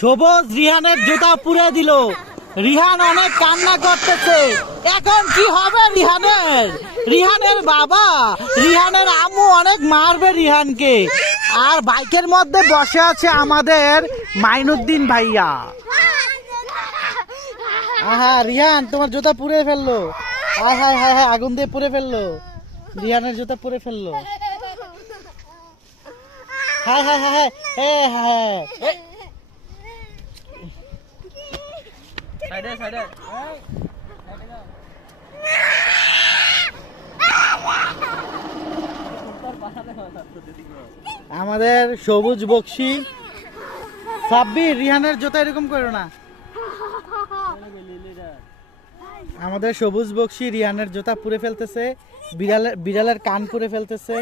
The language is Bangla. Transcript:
সবুজ রিহানের জুতা পুড়ে দিল। রিহান অনেক কান্না করতেছে। এখন কি হবে রিহানের? রিহানের বাবা, রিহানের আম্মু অনেক মারবে রিহানকে। আর বাইকের মধ্যে বসে আছে আমাদের মাইনুদ্দিন ভাইয়া। আহা রিহান, তোমার জুতা পুড়ে ফেললো। হায় হায় হায় হায়, আগুন দিয়ে পুড়ে ফেললো। রিহানের জুতা পুড়ে ফেললো। হায় হায় হায় হায় হায়। আমাদের সবুজ বক্সি সাব্বির, রিহানের জুতা এরকম করো না। আমাদের সবুজ বক্সি রিহানের জুতা পুড়ে ফেলতেছে, বিড়ালের কান পুড়ে ফেলতেছে।